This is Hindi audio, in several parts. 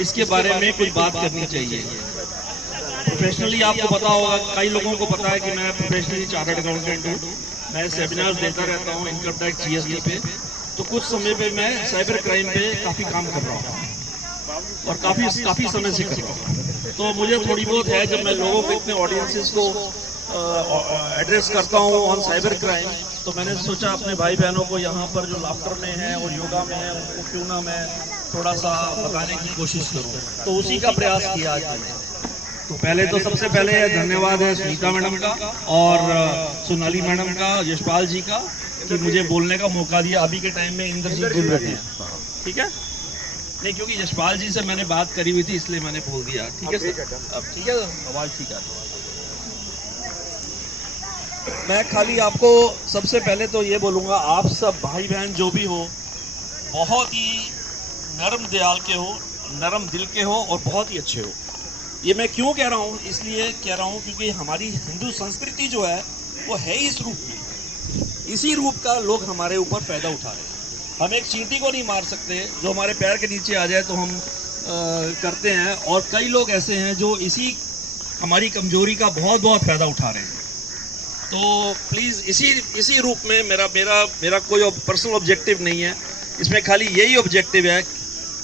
इसके बारे में कुछ बात करनी चाहिए। प्रोफेशनली आपको पता होगा, कई लोगों को पता है कि मैं प्रोफेशनली चार्टर्ड अकाउंटेंट हूँ। मैं सेमिनार्स देता रहता हूँ इनकम टैक्स जीएसटी पे। तो कुछ समय पे मैं साइबर क्राइम पे काफ़ी काम कर रहा हूँ और काफ़ी समय से कर रहा हूँ। तो मुझे थोड़ी बहुत है, जब मैं लोगों को, इतने ऑडियंसेस को एड्रेस करता हूँ ऑन साइबर क्राइम, तो मैंने सोचा अपने भाई बहनों को यहाँ पर जो लाफ्टर में है और योगा में है उनको क्यों ना मैं थोड़ा सा बताने की कोशिश करूँ। तो उसी का प्रयास किया आज मैंने। तो पहले तो सबसे पहले धन्यवाद है सुनीता मैडम का और सोनाली मैडम का, यशपाल जी का, कि मुझे बोलने का मौका दिया। अभी के टाइम में इंद्रजीत बोल रहे हैं, ठीक है? नहीं, क्योंकि यशपाल जी से मैंने बात करी हुई थी इसलिए मैंने बोल दिया। ठीक है सर, अब ठीक है, आवाज़ ठीक है। मैं खाली आपको सबसे पहले तो ये बोलूँगा, आप सब भाई बहन जो भी हो, बहुत ही नरम दयाल के हो, नरम दिल के हो और बहुत ही अच्छे हो। ये मैं क्यों कह रहा हूँ? इसलिए कह रहा हूँ क्योंकि हमारी हिंदू संस्कृति जो है वो है इस रूप में। इसी रूप का लोग हमारे ऊपर फ़ायदा उठा रहे हैं। हम एक चींटी को नहीं मार सकते, जो हमारे पैर के नीचे आ जाए तो हम करते हैं, और कई लोग ऐसे हैं जो इसी हमारी कमजोरी का बहुत फ़ायदा उठा रहे हैं। तो प्लीज़ इसी रूप में मेरा कोई पर्सनल ऑब्जेक्टिव नहीं है। इसमें खाली यही ऑब्जेक्टिव है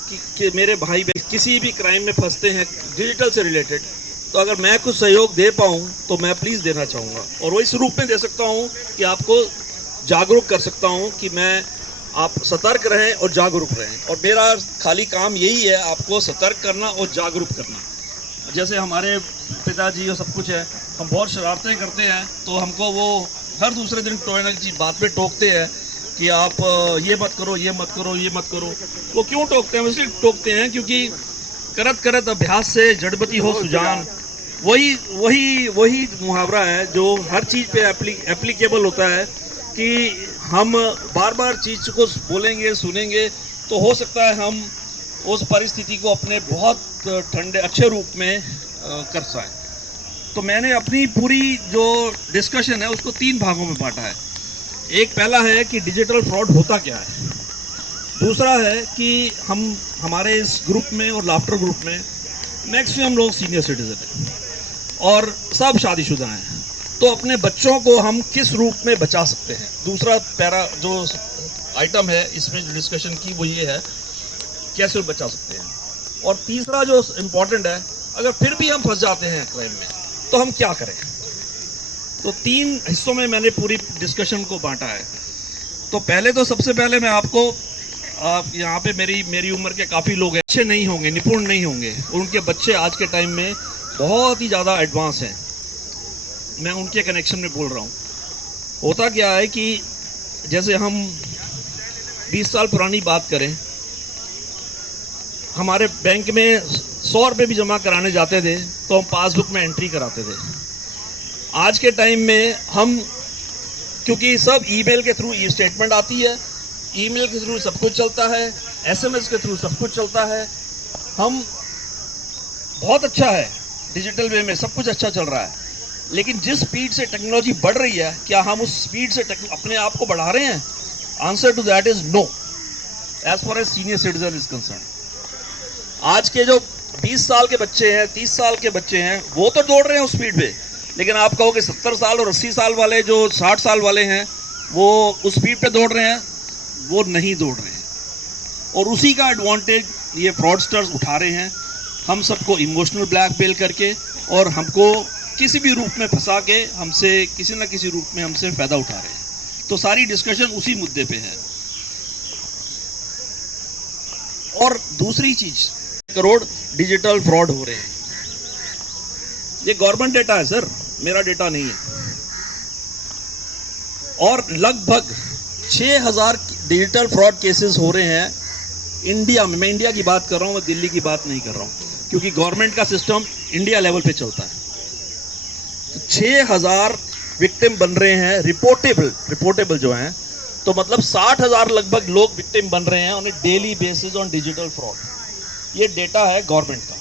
कि मेरे भाई किसी भी क्राइम में फंसते हैं डिजिटल से रिलेटेड, तो अगर मैं कुछ सहयोग दे पाऊँ तो मैं प्लीज़ देना चाहूँगा। और वो इस रूप में दे सकता हूँ कि आपको जागरूक कर सकता हूँ कि आप सतर्क रहें और जागरूक रहें। और मेरा खाली काम यही है, आपको सतर्क करना और जागरूक करना। जैसे हमारे पिताजी और सब कुछ है, हम बहुत शरारतें करते हैं, तो हमको वो हर दूसरे दिन कोई ना किसी बात पे टोकते हैं कि आप ये मत करो, ये मत करो, ये मत करो। वो क्यों टोकते हैं? इसलिए टोकते हैं क्योंकि करत करत अभ्यास से जड़बती हो सुजान। वही मुहावरा है जो हर चीज़ पे एप्लीकेबल होता है कि हम बार बार चीज़ को बोलेंगे, सुनेंगे, तो हो सकता है हम उस परिस्थिति को अपने बहुत ठंडे अच्छे रूप में कर पाएँ। तो मैंने अपनी पूरी जो डिस्कशन है उसको 3 भागों में बांटा है। एक पहला है कि डिजिटल फ्रॉड होता क्या है, दूसरा है कि हमारे इस ग्रुप में और लाफ्टर ग्रुप में मैक्सिमम लोग सीनियर सिटीजन हैं और सब शादीशुदा हैं, तो अपने बच्चों को हम किस रूप में बचा सकते हैं। दूसरा पैरा जो आइटम है इसमें जो डिस्कशन की वो ये है, कैसे बचा सकते हैं। और तीसरा जो इम्पोर्टेंट है, अगर फिर भी हम फंस जाते हैं क्राइम में तो हम क्या करें। तो 3 हिस्सों में मैंने पूरी डिस्कशन को बांटा है। तो पहले तो सबसे पहले मैं आपको, यहाँ पे मेरी उम्र के काफ़ी लोग हैं, अच्छे नहीं होंगे, निपुण नहीं होंगे, उनके बच्चे आज के टाइम में बहुत ही ज़्यादा एडवांस हैं। मैं उनके कनेक्शन में बोल रहा हूँ। होता क्या है कि जैसे हम 20 साल पुरानी बात करें, हमारे बैंक में 100 रुपये भी जमा कराने जाते थे तो हम पासबुक में एंट्री कराते थे। आज के टाइम में हम, क्योंकि सब ईमेल के थ्रू स्टेटमेंट आती है, ईमेल के थ्रू सब कुछ चलता है, एसएमएस के थ्रू सब कुछ चलता है, हम बहुत अच्छा है, डिजिटल वे में सब कुछ अच्छा चल रहा है। लेकिन जिस स्पीड से टेक्नोलॉजी बढ़ रही है, क्या हम उस स्पीड से अपने आप को बढ़ा रहे हैं? Answer to that is no, as far as senior citizen is concern. आज के जो 20 साल के बच्चे हैं, 30 साल के बच्चे हैं, वो तो दौड़ रहे हैं उस स्पीड पे, लेकिन आप कहोगे 70 साल और 80 साल वाले, जो 60 साल वाले हैं, वो उस स्पीड पे दौड़ रहे हैं? वो नहीं दौड़ रहे हैं। और उसी का एडवांटेज ये फ्रॉडस्टर्स उठा रहे हैं, हम सबको इमोशनल ब्लैकमेल करके और हमको किसी भी रूप में फंसा के हमसे किसी न किसी रूप में हमसे फ़ायदा उठा रहे हैं। तो सारी डिस्कशन उसी मुद्दे पे है। और दूसरी चीज़, करोड़ डिजिटल फ्रॉड हो रहे हैं। ये गवर्नमेंट डेटा है सर, मेरा डेटा नहीं है। और लगभग 6000 डिजिटल फ्रॉड केसेस हो रहे हैं इंडिया में। मैं इंडिया की बात कर रहा हूँ, मैं दिल्ली की बात नहीं कर रहा हूँ, क्योंकि गवर्नमेंट का सिस्टम इंडिया लेवल पे चलता है। 6000 विक्टिम बन रहे हैं, रिपोर्टेबल जो हैं, तो मतलब 60,000 लगभग लोग विक्टिम बन रहे हैं on A daily basis on digital fraud. ये डेटा है गवर्नमेंट का।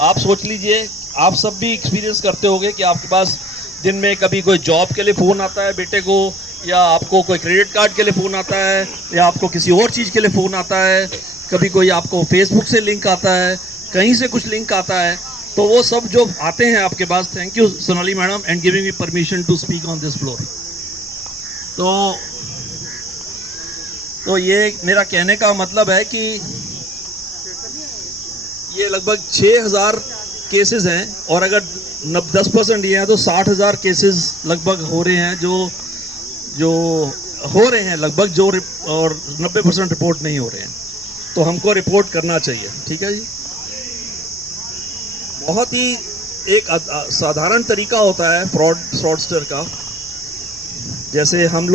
आप सोच लीजिए, आप सब भी एक्सपीरियंस करते होंगे कि आपके पास दिन में कभी कोई जॉब के लिए फ़ोन आता है बेटे को, या आपको कोई क्रेडिट कार्ड के लिए फ़ोन आता है, या आपको किसी और चीज़ के लिए फ़ोन आता है। कभी कोई आपको फेसबुक से लिंक आता है, कहीं से कुछ लिंक आता है, तो वो सब जो आते हैं आपके पास, thank you Sonali madam and giving me permission to speak on this floor. तो ये मेरा कहने का मतलब है कि ये लगभग 6000 केसेस हैं, और अगर 10% ये हैं तो 60,000 केसेस लगभग हो रहे हैं जो हो रहे हैं लगभग, जो और 90% रिपोर्ट नहीं हो रहे हैं। तो हमको रिपोर्ट करना चाहिए, ठीक है जी। बहुत ही एक साधारण तरीका होता है फ्रॉडस्टर का, जैसे हम